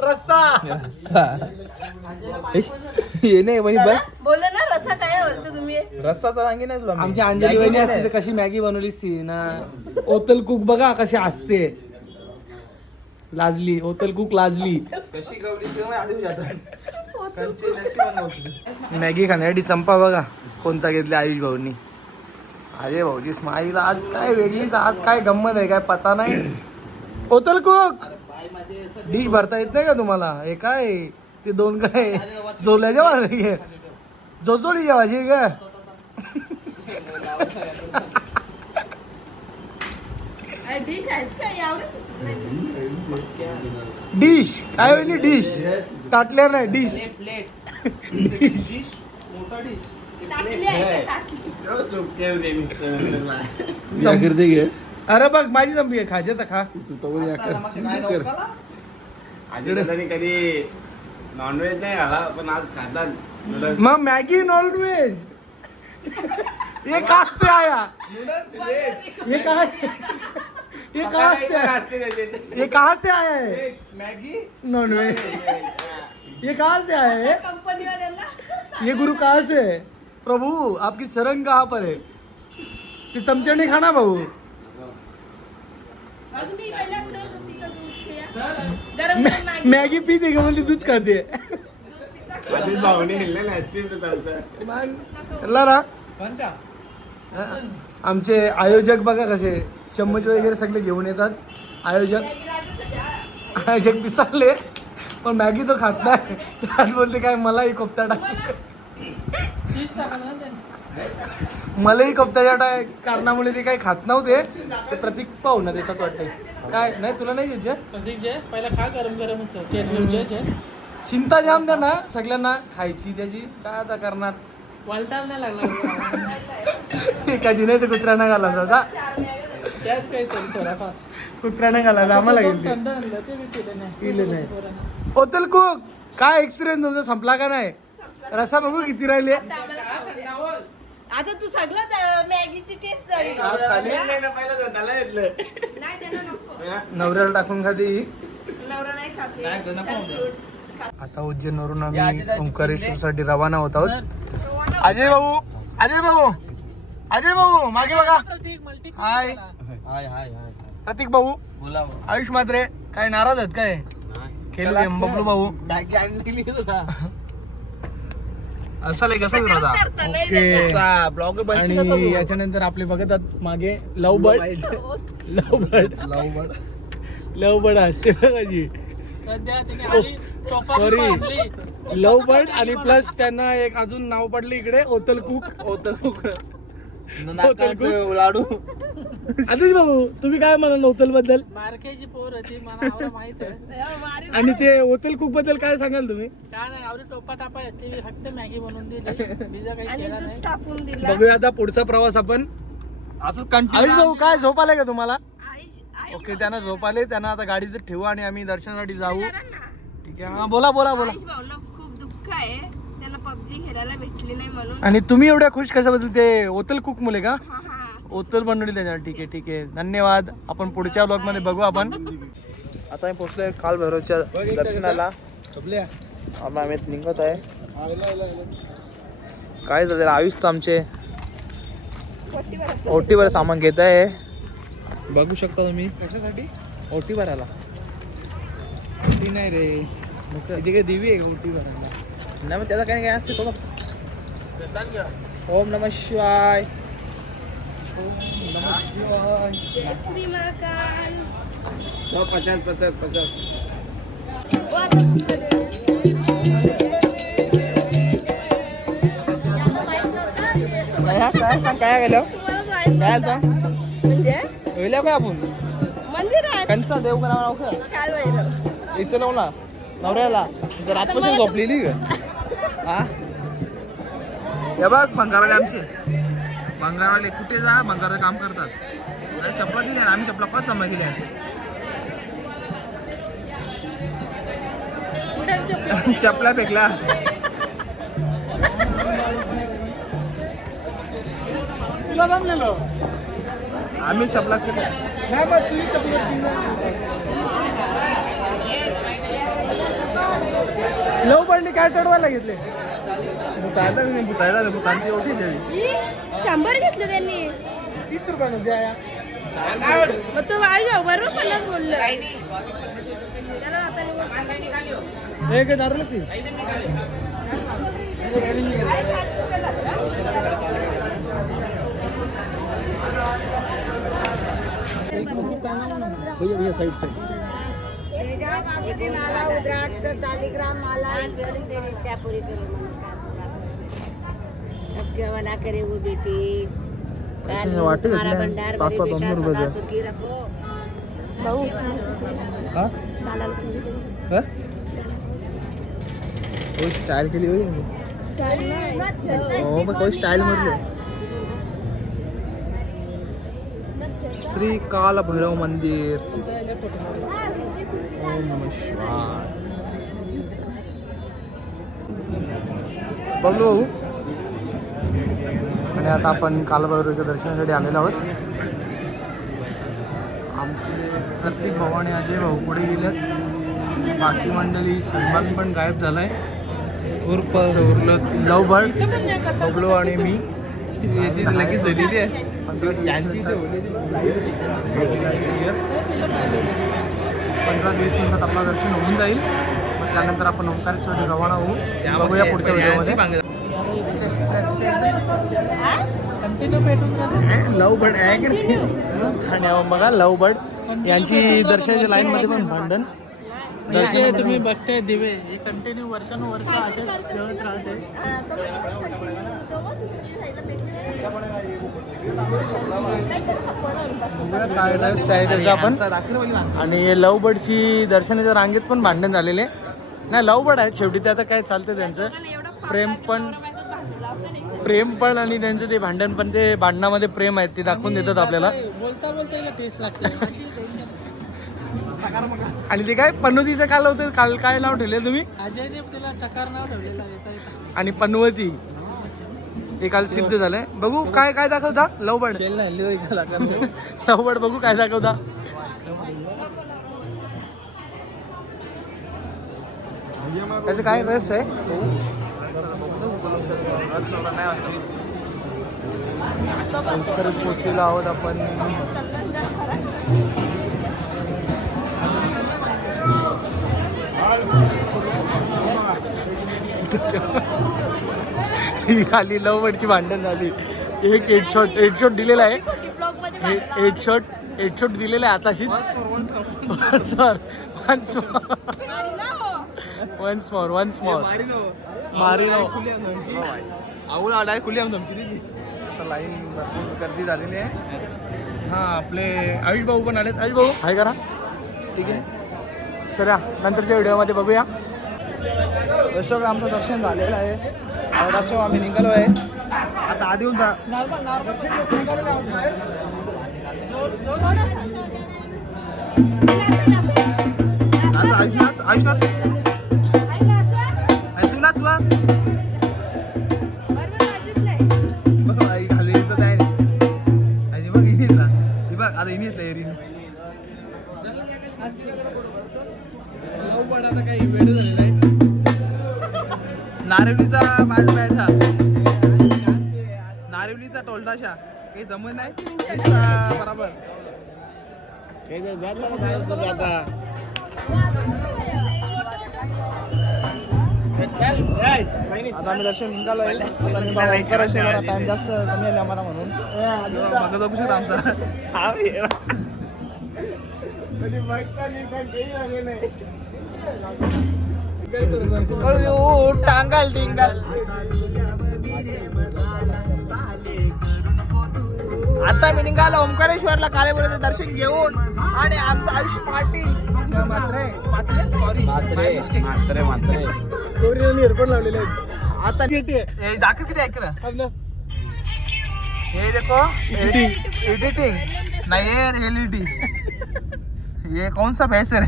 रस्सा हे नाही म्हणजे बघ बोला ना रसा काय बोलतो तुम्ही रस्साचा वांगी नाही तुला आमची अंजली वहिनी असते तर कशी मॅगी बनवली ती ना ओतल कुक बघा कशी असते लाजली होतल कुक लाजली. कशी गवली तेव्हा आधी जातात कंचे नशी बनवते. मॅगी खाण्यासाठी चंपा बघा कोणता घेतला आयुष भाऊनी. अरे भाऊजी स्माईल आज काय वेगळीच, आज काय गंमत आहे काय पता नाही. होतल कुक डिश भरता येत नाही का तुम्हाला? हे काय ते दोन काय जोल्याच्या वाजली जोजोडीच्या भाजी का? डिश आहेत का यावर? डिश काय वेगळी डिश टाटल्या नाही डिश. मोठा डिश टाकली आहे का? टाकली. अरे बघ माझी जंपी आहे खायचे तर खा. कधी नॉनव्हेज नाही खाला पण आज खातात. मग मॅगी नॉनव्हेज ये कहाँ से आया? ये कहाँ ये कहाँ से आया? ये कहाँ से आया है मॅगी नॉनव्हेज? ये कहाँ से आया है? कंपनी वाल्याला ये गुरु कहाँ से है? प्रभु आपकी चरण कहाँ पर है? ते चमचे नहीं खाना भाऊ. अगं मी पहिला खेळत होती का दूध से? गरम गरम मॅगी. मॅगी पीते का म्हणजे दूध खाते? आधीच भावने हिल्ले नसतील तर चमचा. चला ना. पंचा आमचे आयोजक बघा कसे चम्मच वगैरे सगळे घेऊन येतात. आयोजक पिसारले पण मॅगी तो खात नाही. त्यात बोलते काय मलाही कोफ्ता टाक, चीज टाका ना त्यांनी. मलाही कोफ्त्याच्या कारणामुळे ते काही खात नव्हते. ते प्रतीक पाहुणा देतात वाटते. काय नाही तुला नाही द्यायचे? प्रतीक जे पहिला खा गरम गरम होतं केसरीचे चिंता जाम त्यांना सगळ्यांना खायची त्याची. काय आता करणार? वलटाल नाही लागला एकाची नाही तर कुत्र्यानं घालायचा. त्याच काहीतरी थोडाफार कुत्र्यानं घालायचा आम्हाला दोन घ्यायची. थंड आणलं ते मी पिले नाही. पिले नाही. होतल कुक काय एक्सपिरियन्स तुमचा संपला का नाही? रसा बघू किती राहिले. आता तू सगळं मॅगीची टेस्ट झाली. नाही त्यांना नको. नवऱ्याला टाकून खाते ही. नवरा नाही खाते. आता उज्जैनवरून आम्ही ओंकारेश्वरसाठी रवाना होत आहोत. अजय भाऊ अजय भाऊ अजय भाऊ मागे बघा. हाय प्रतीक भाऊ आयुष मात्रे काय नाराज आहेत काय? खेळू दे बबलू भाऊ. मॅगी आणली असा लय कसा विरोध ओके. ब्लॉग आणि याच्यानंतर आपले बघत आहात मागे लव बर्ड लव बर्ड असते बघाची. सध्या त्याने आली चोपा सॉरी आणली. लव बर्ड आणि प्लस त्यांना एक अजून नाव पडलं इकडे ओतल कुक. लाडू आदिश भाऊ तुम्ही काय म्हणाल ओतल बद्दल मार्केची पोर होती मला आवडा माहित आहे. आणि ते ओतल कुक बद्दल काय सांगाल तुम्ही? काय नाही आवडी टोपा टापा येते मी फक्त मॅगी बनवून दिली बिजा काही आणि केला दूध नाही. टाकून दिला. बघूया आता पुढचा प्रवास आपण. असं आयुष कंटिन्यू भाऊ काय झोप आले का तुम्हाला? आयुष ओके त्यांना झोप आले. त्यांना आता गाडीत ठेवू आणि आम्ही दर्शनासाठी जाऊ. बोला ना. ठीक आहे हा बोला बोला बोला. आयुष भाऊंना खूप दुःख आहे. त्यांना पबजी खेळायला भेटली नाही म्हणून. आणि तुम्ही एवढ्या खुश कशाबद्दल? ते ओतल कुक मुले का? हा हा. ओतल बनवली त्याच्यावर. ठीक आहे ठीक आहे धन्यवाद. आपण पुढच्या ब्लॉग मध्ये बघू आपण. आता आम्ही पोहोचलोय काल भैरवच्या दर्शनाला. आम्ही निघत आहे. काय झालं आयुषचं आमचे ओटीवर सामान घेत आहे. बघू शकता तुम्ही कशासाठी? ओटी भरायला. ती नाही रे इथे काय देवी आहे का ओटी भरायला? नाही मग त्याचा काय काय असते तो बघ. ओम नमः शिवाय. श्री महाकाल. 50. काय गेलो काय म्हणजे काय आपण मंदिर आहे. कंचा देव नाव काल वैरव. इथं लावू ना नवऱ्याला जर आतपासून झोपलेली हा हे बघ भंगारवाले आमचे भंगारवाले कुठे जा भंगाराचं काम करतात. चपला दिल्या आम्ही चपला कॉच जमा केल्या. चपला फेकला. तुला जमलेलो आम्ही चपला केल्या. नाही मग तुम्ही चपला लव बर्डने काय चढवायला घेतले? भूतांची ओटी द्यावी. 100 घेतले त्यांनी. 30 रुपयानं द्या. मग तो वायू बरोबर 50 बोललो. एक दारू लागते साइड से माला रुद्राक्ष शालिग्राम माला पूरी वाला करे वो बेटी वाटे घेतले 5-5 रुपयाचं भाऊ कोई स्टाईल केली होईल हो पण कोई स्टाईल मधले श्री काल भैरव मंदिर ओम नमः शिवाय बघलो भाऊ आणि आता आपण कालभैरवच्या दर्शनासाठी आलेलो आहोत. आमचे प्रत्येक भाऊ आणि अजय भाऊ पुढे गेलेत. बाकी मंडळी सलमान पण गायब झालाय. उरलं लवबळ बबलो आणि मी लगेच झालेली आहे 15-20 मिनिटात आपलं दर्शन होऊन जाईल. मग त्यानंतर आपण ओंकारेश्वरला रवाना होऊ. बघूया पुढच्या व्हिडिओमध्ये. लव बर्ड आणि बघा लव बर्ड यांची दर्शनाच्या लाईन मध्ये पण भांडण. तुम्ही बघताय दिवे हे कंटिन्यू वर्षानुवर्ष असेच जळत राहते. काय रस आहे त्याचं आपण. आणि लव बर्डची दर्शनाच्या रांगेत पण भांडण झालेले नाही. लव बर्ड आहेत शेवटी ते आता काय चालतं त्यांचं प्रेम पण आणि त्यांचं ते भांडण पण ते भांडणामध्ये प्रेम आहेत ते दाखवून देतात आपल्याला. बोलता बोलता टेस्ट लागते. आणि ते काय पनवतीचं काल होतं काल काय नाव ठेवलं तुम्ही. अजयने तिला चकार नाव ठेवलेलं आहे. आणि पनवती ते काल सिद्ध झालंय. बघू काय काय दाखवता लव बर्ड. लव बर्ड बघू काय दाखवता. त्याचं काय रस आहे. खरंच पोचलेलो आहोत आपण. ही झाली लव बर्डची भांडण झाली. एक हेडशॉट दिलेला आहे. हेडशॉट दिलेला आहे आताशीच. सर वन्स मोर मारिनो आता लाईन भरपूर गर्दी झालेली आहे. हां आपले आयुष भाऊ पण आलेत. आयुष भाऊ हाय करा. ठीक आहे सर या नंतरच्या व्हिडिओमध्ये बघूया. दर्शक आमचं दर्शन झालेलं आहे. दर्शन आम्ही निघालो आहे. आता आधी येऊन जा आयुष्यात तुला घालायचं काय नाही. बघ इनितला बघ आता इनितला एरीन आता काही वेळ झालेला आहे. नारिवलीचा पाठवायचा नारिवलीचा टोलटाशा काही जमत नाही बरोबर. आता आम्ही दर्शन निघालो आहे. आता टाइम जास्त कमी आले आम्हाला म्हणून बघा बघू शकता आमचा टांगल टिंगल. आता मी निघालो ओंकारेश्वरला काळेभैरवचं दर्शन घेऊन. आणि आमचं आयुष पाटील एअरपोर्ट लावलेले आहेत. आता दाखव किती ऐकलं आपलं ये देखो एडिटिंग नहीं ये रियलिटी. ये कौन सा भैंस है ना.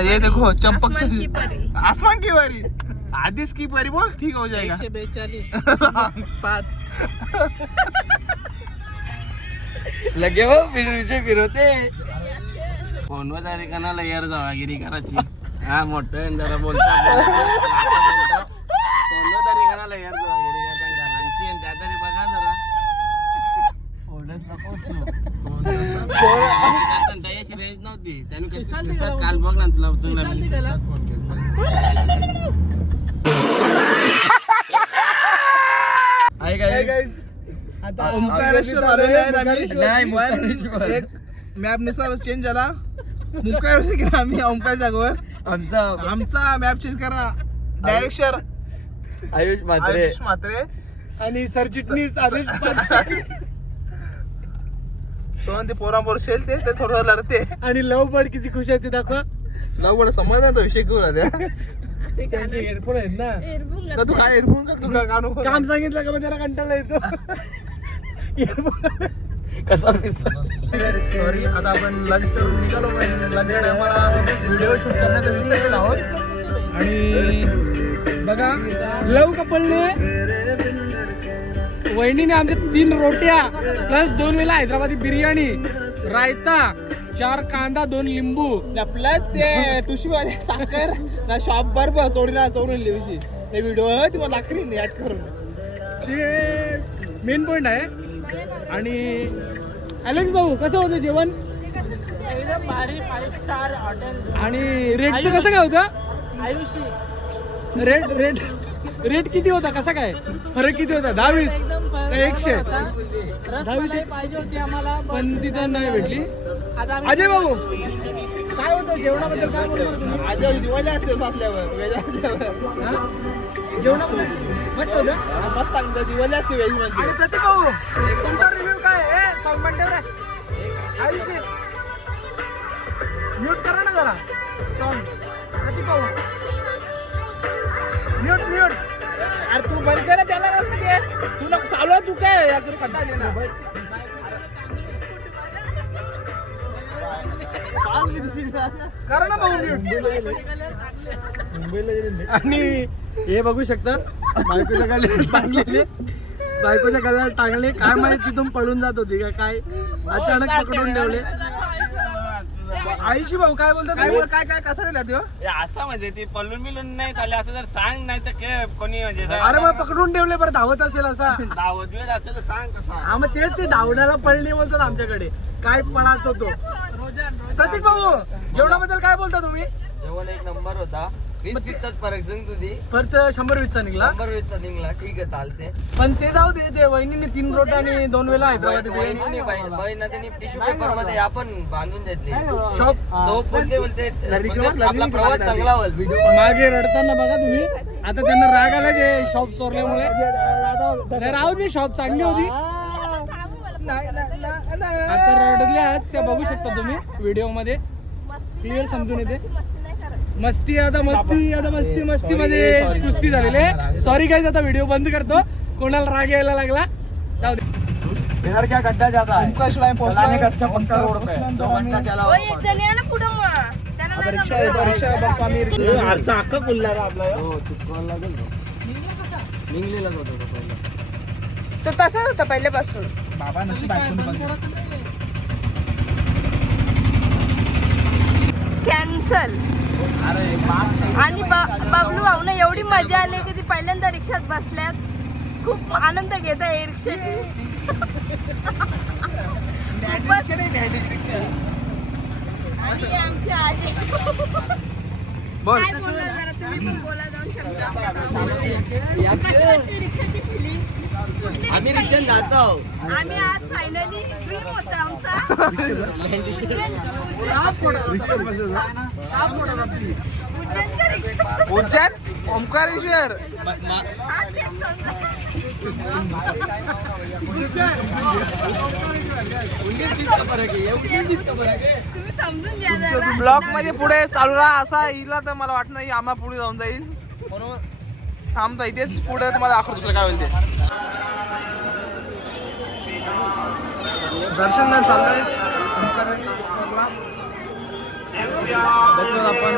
ये देखो चंपक आसमान की परी आदिश की परी बोल ठीक हो जाएगा. 142 लगे हो फिरवते फोनवर तारीखाला यार जावागिरी करायची. हा मोठं जरा बोलता फोनवर तारीखाला यार जावागिरी करता घरांची आणि त्या तरी बघा जरा फोनच नको. होती त्याने काही चालते शिरसाट का? काल बघ ना तुला उचलला मी चालते का? शिरसाट फोन केला आहे काय आता ओंकारेश्वर आलेले आहेत आम्ही नाही, पण एक मॅप नुसार चेंज झाला. मुक्कारेश्वर गेला आम्ही ओंकार जागेवर. आमचा मॅप चेंज करा. डायरेक्शन आयुष आयुष म्हात्रे आणि सरचिटणीस आदेश तो ते पोरांबरोबर शेल ते थोडं लढते. आणि लव बर्ड किती खुश आहे ते दाखवा. लवकर समज ना तो विषय करू द्या. त्यांचे हेडफोन आहेत ना. एअरफोन तू काय हेडफोन का तू का काढू काम सांगितलं का मग त्याला कंटाळा येतो. Earphone. कसा सॉरी आता आपण लंच करून निघालो. लंच टायमाला व्हिडिओ शूट करण्याचा विसरलेलो आहोत. आणि बघा लव कपलने वहिनीने आमच्या 3 रोट्या प्लस 2 वेळा हैदराबादी बिर्याणी, रायता, 4 कांदा, 2 लिंबू प्लस ते टुशीवाले साखर ना शॉप बरोबर चोरून लिहूची ते व्हिडिओ ती मला दाखवीन ऍड करून. ते मेन पॉइंट आहे. आणि अलेक्स भाऊ कसं होतं जेवण? एकदम भारी 5 स्टार हॉटेल. आणि रेटचं कसं काय होतं? आयुषी रेट किती होता? कसा काय फरक किती होता? 10-20 एकदम का 100? रसमलाई पाहिजे होती आम्हाला पण तिथं नाही भेटली. आता आम्ही अजय भाऊ काय होतं जेवणाबद्दल? काय बोलणार तुम्ही? आज दिवाळी असते असल्यावर वेज असल्यावर हा? जेवणाबद्दल मस्त होतं. मस्त सांगतो दिवाळी असते वेज म्हणजे. आणि प्रतीक भाऊ तुमचा रिव्ह्यू काय आहे? सॉन्ग आयुष्य म्यूट करा ना जरा सॉन्ग. प्रतीक भाऊ म्यूट. अरे तू बंद कर त्याला कसं ते तुला चालू आहे तू काय याकडे खड्डा आले ना करा ना भाऊ म्यूट. आणि हे बघू शकता बायकोच्या गळ्यात टांगले. काय माहिती तिथून पळून जात होती का काय अचानक पकडून ठेवले. आईशी भाऊ काय बोलतात? काय काय कसं नाही त्यो असं म्हणजे ती पळून मिळून नाही झाले असं जर सांग नाही तर कोणी म्हणजे अरे मग पकडून ठेवले बरं धावत असेल असा. दावत बिवत असेल तर सांग कसं. हा मग तेच ते धावण्याला पळणी बोलतात आमच्याकडे. काय पळाच होतो. प्रतीक भाऊ जेवणाबद्दल काय बोलता तुम्ही? जेवण एक नंबर होता. 20-30 फरक सांग तुझी. परत 100-20चा निघला. 100-20 निघला. ठीक आहे चालते. पण ते जाऊ दे. ते वहिनीने 3 रोट्या आणि 2 वेळा हैदराबादी बिर्याणी. बहिणा त्यांनी टिश्यू पेपर मध्ये आपण बांधून घेतले. शॉप सोप बोलते म्हणजे आपला प्रवास चांगला होईल. व्हिडिओ मागे रडताना बघा तुम्ही. आता त्यांना राग आला ते शॉप चोरल्यामुळे. नाही, राहू दे शॉप चांगली होती. आता रडले आहेत ते बघू शकता तुम्ही व्हिडिओ मध्ये क्लिअर समजून येते. मस्ती मध्ये कुस्ती झालेली. सॉरी गाइस आता व्हिडिओ बंद करतो. कोणाला राग यायला लागला जाऊ दे. इधर क्या गड्ढा जाता है? चलाने का अच्छा पक्का रोड पे 2 घंटा चला हुआ. एक जण या ना पुढं मग. त्यांना नाही रिक्षा येतो रिक्षा बघतो आम्ही रिक्षा आजचा अख्खा खुलला रे आपला. हो चुकवायला लागेल. निघलेलाच होता तो पहिला. तो तसाच होता पहिल्यापासून. बाबा नशी बायकोने कॅन्सल. आणि बबलू भाऊ ना एवढी मजा आली की ती पहिल्यांदा रिक्षात बसल्यात. खूप आनंद घेत आहे रिक्षाची. आणि आमची आजी बोल काय बोलणार जरा तुम्ही पण बोला जाऊन शकता. कशी वाटते रिक्षाची फिलिंग? आम्ही रिक्षाने जातो. आम्ही आज फायनली ड्रीम होता आमचा. उज्जैनच्या रिक्षात उज्जैन ओंकारेश्वर तुम्ही समजून घ्या जरा. ब्लॉक मध्ये पुढे चालू राहा असा हिला तर मला वाटत नाही आम्हा पुढे जाऊन जाईल म्हणून थांबतो इथेच. पुढे तुम्हाला दाखवतो दुसरं काय होईल ते. दर्शन चाललंय ओंकारेश्वरला. बघतो आपण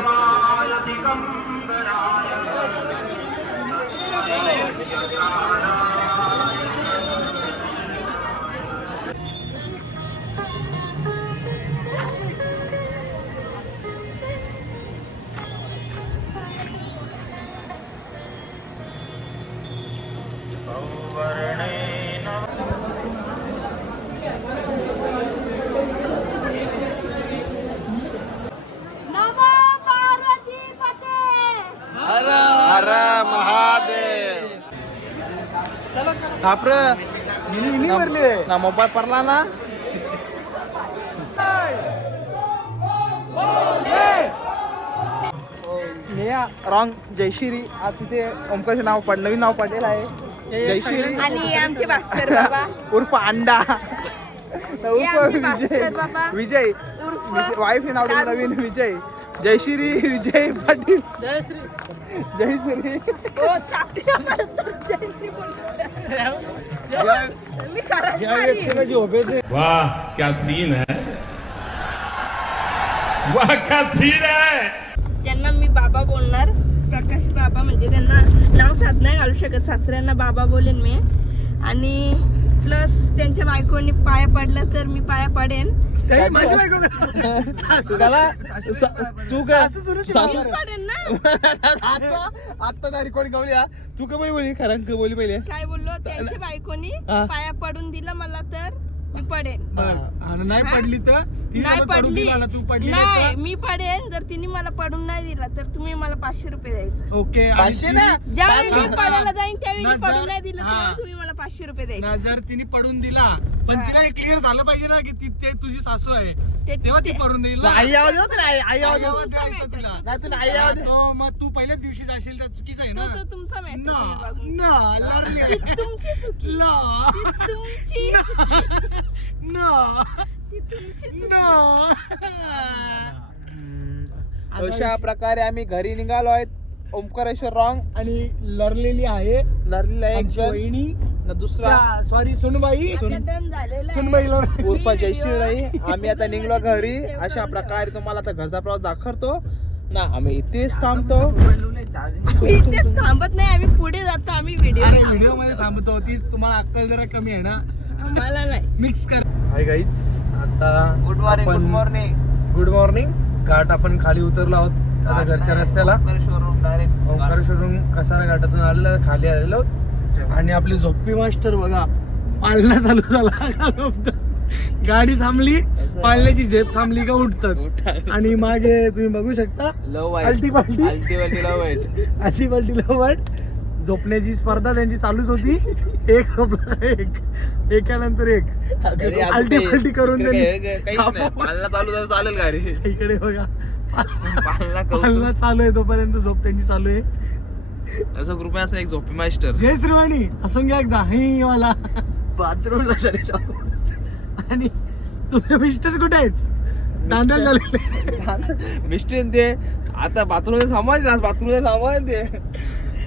थापर ना मोबाईल पडला ना. रॉंग जयश्री. आज तिथे ओमकारचे नाव नवीन नाव पडलेलं आहे जयश्री आणि आमचे भास्कर बाबा उर्फ अंडा उर्फ आमचे विजय भास्कर बाबा. विजय वाईफने नाव ठेवलं नवीन विजय जयश्री विजय पाटील जयश्री. हो, चापटीला मारतात. जयश्री बोलतात. मी खरंच वाह क्या सीन है, वाह क्या सीन है. त्यांना मी बाबा बोलणार. प्रकाश बाबा म्हणजे त्यांना नाव साध नाही घालू शकत. सासऱ्यांना बाबा बोलेन मी. आणि प्लस त्यांच्या बायकोनी पाया पडलं तर मी पाया पडेन. तू का मी पडेन ना. आता तारीख कोणी गवली हा तू का बोली खरं का बोली पहिले काय बोललो त्यांच्या बायकोनी पाया पडून दिलं मला तर मी पडेन. नाही पडली तर नाही पडली तू पडली नाही मी पडेन. जर तिने मला पडून नाही दिला तर तुम्ही मला 500 रुपये द्यायचे. ओके. 500 ना ज्यावेळी मी पडायला जाईन त्यावेळी ना, पडून जर- नाही दिलं हा. तेव्हा तुम्ही मला 500 रुपये द्यायचे. जर तिने पडून दिला पण तिला हे क्लिअर झालं पाहिजे ना की ती ते तुझी सासू आहे तेव्हा ती पडून देईल ना. आई आवाज होत ना आई आवाज तेव्हा द्यायचं तिला. नाही तू आई आवाज तो मग तू पहिल्याच दिवशी जाशील तर चुकीचं आहे तो ना. तो तुमचा ना मॅटर ना लाडली आहे. तुमची चुकी ना ती तुमची ना ती तुमची चुकी. ना. अशा प्रकारे आम्ही घरी निघालो आहेत. ओमकारेश्वर रॉंग आणि लरलेली आहे धरलेला एक आमची जण वहिनी. ना दुसरा सॉरी सुनबाई. आता done झालेलं आहे. सुनबाई लर उर्फ जयश्रीताई. आम्ही आता निघलो घरी. अशा प्रकारे तुम्हाला आता घरचा प्रवास दाखवतो ना. आम्ही इथेच थांबतो. आम्ही इथेच थांबत नाही. आम्ही पुढे जातो. आम्ही व्हिडिओ व्हिडिओ मध्ये थांबतो. तीच तुम्हाला अक्कल जरा कमी आहे ना. मला नाही. मिक्स कर. हाय गाईज आता good morning good morning good morning. घाट आपण खाली उतरलो आहोत आता घरच्या रस्त्याला. डायरेक्ट ओंकारेश्वरून कसारा घाटातून आलेलो खाली आलेलो. आणि आपली झोप्पी मास्टर बघा पाळणा चालू झाला. गाडी थांबली पाळण्याची झेप थांबली का उठतात. आणि मागे तुम्ही बघू शकता अल्टी पाल्टी अल्टी पाल्टी लवट झोपण्याची स्पर्धा त्यांची चालूच होती. एक झोपला एकानंतर एक अल्टी पाल्टी करून चालेल गाडी इकडे बघा पाळणा चालू आहे तोपर्यंत झोप त्यांची चालू आहे. असं ग्रुप असं एक झोपी मास्टर. जय श्रीवाणी असून घ्या एकदा ही मला बाथरूमला आणि तुमचे मिस्टर कुठे आहेत? दांड्या झाले मिस्टर ते आता बाथरूम थांबा बाथरूम थांबा ते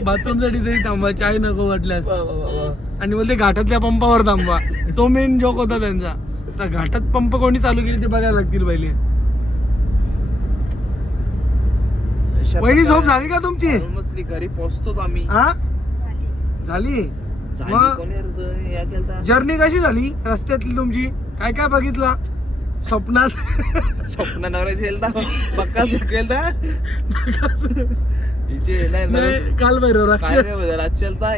बाथरूम साठी तरी थांबा. चाय नको वाटल्यास. आणि बोलते घाटातल्या पंपावर थांबा. तो मेन जोक होता त्यांचा. आता घाटात पंप कोणी चालू केली ते बघायला लागतील पहिले. वहिनी झोप झाली का तुमची? मस्तली घरी पोहोचतोच आम्ही. हा झाली. जर्नी कशी झाली रस्त्यातली तुमची? काय काय बघितलं स्वप्नात? स्वप्न नवऱ्याचे बक्का केलता काल भैरव राक्षस चलता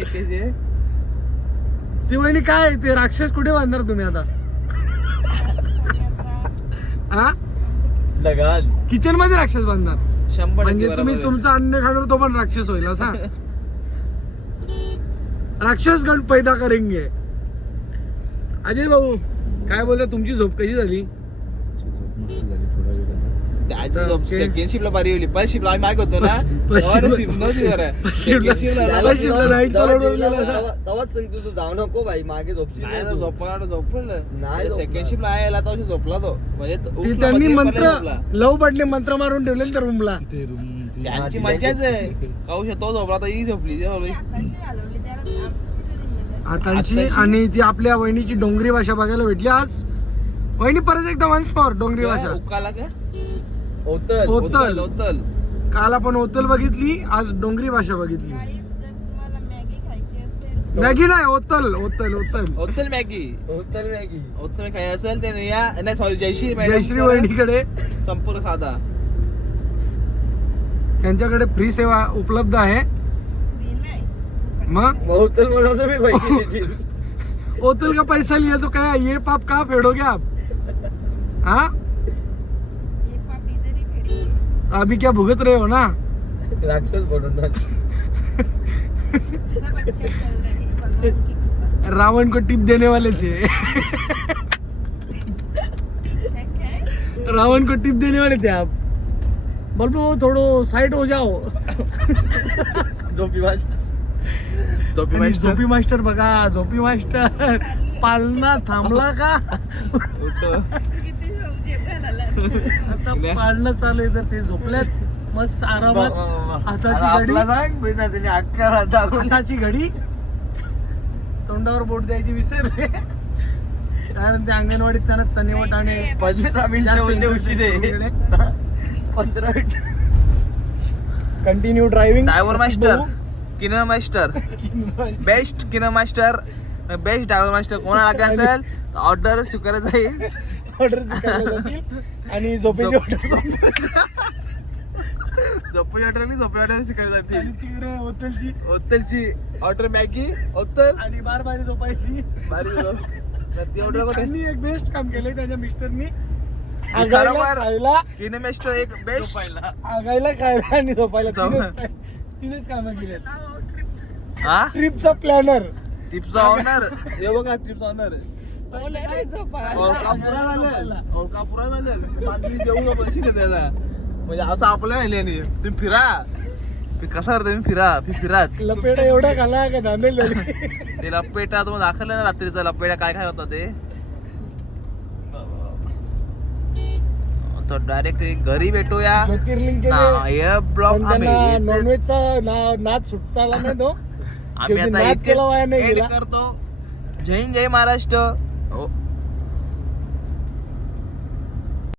ती वहिनी काय ते राक्षस कुठे बांधणार तुम्ही आता? हा किचन मध्ये राक्षस बांधणार 100% म्हणजे तुम्ही तुमचं अन्न खाणार तो पण राक्षस होईल असा. राक्षस गण पैदा करेंगे. अजय भाऊ काय बोलता तुमची झोप कशी झाली? सेकंड शिपला बारी होली. फर्स्ट शिपला आम्ही मागे होतो ना तवाच सांगतो तू जाऊ नको बाई मागे झोपशील. झोपला सेकंड शिपला यायला तर झोपला तो म्हणजे त्यांनी मंत्र लव पडले मंत्र मारून ठेवले तर रूमला. त्यांची मजाच आहे. खाऊ शकतो झोपला तर ही झोपली. आताची आणि ती आपल्या वहिनीची डोंगरी भाषा बघायला भेटली आज. वहिनी परत एकदा वन्स फॉर डोंगरी भाषा. उकाला का ओतल. ओतल. काल आपण ओतल बघितली आज डोंगरी भाषा बघितली. तुम्हाला मॅगी खायची असेल मॅगी नाही ओतल ओतल ओतल ओतल मॅगी ओतल खाय असेल ते नाही सॉरी जयश्री जयश्री वहिनीकडे संपूर्ण साधा त्यांच्याकडे फ्री सेवा उपलब्ध आहे. फ्री नाही. मग होतल म्हणून मी पैसे देतील. ओतल का पैसा लिया तो क्या ये पाप कहाँ फेडोगे आप? हाँ ये पाप इधर ही फेडेंगे. अभी क्या भुगत रहे हो ना? राक्षस बनून सब अच्छे चल रहे हैं. भगवान की कृपा से. रावण को टिप देने वाले थे. रावण को टिप देने वाले थे आप. बल्बू थोडो साइड हो जाओ. झोपी आणि झोपी मास्टर बघा, झोपी मास्टर पालना थांबला का? आता पाळणं चालू आहे तर ते झोपल्यात मस्त आरामात. हाताची घडी तोंडावर बोट द्यायची विसरले. कारण ते अंगणवाडीत त्यांना चनेवट आणि 15 minute continue driving. Driver master, किनर मास्टर, बेस्ट किनर मास्टर, बेस्ट ड्रायव्हर मास्टर कोणाला काय असेल ऑर्डर स्वीकारत जाईल. ऑर्डर आणि झोपेची ऑर्डर झोपी स्वीकारत जातील. आणि तिकडे होतेलची ऑर्डर मॅगी होतल आणि बार झोपायची. त्यांनी एक बेस्ट काम केलंय त्यांच्या मिस्टरनी. बरोबर. किनर मास्टर एक बेस्ट आगायला खायला आणि झोपायला तिनेच कामं केलेत. हा ट्रिपचा प्लॅनर. टिपचा ऑनर हे बघा, टिपचा ऑनर पुरा झालं जेवू पैसे त्याला. म्हणजे असं आपल्या तुम्ही फिरा. कसा करता तुम्ही फिराच. लपेटा एवढा खाला का धांदल झाली. ते लपेटा तुम्हाला दाखवलं ना रात्रीचा लपेटा काय काय होता ते. तो डायरेक्ट घरी भेटूया. ज्योतिर्लिंग केले ब्लॉग नॉनव्हेजचा नाद सुटता आला नाही तो. आम्ही आता नाद केला वाया नाही एंड गेला. करतो. जय हिंद, जय महाराष्ट्र.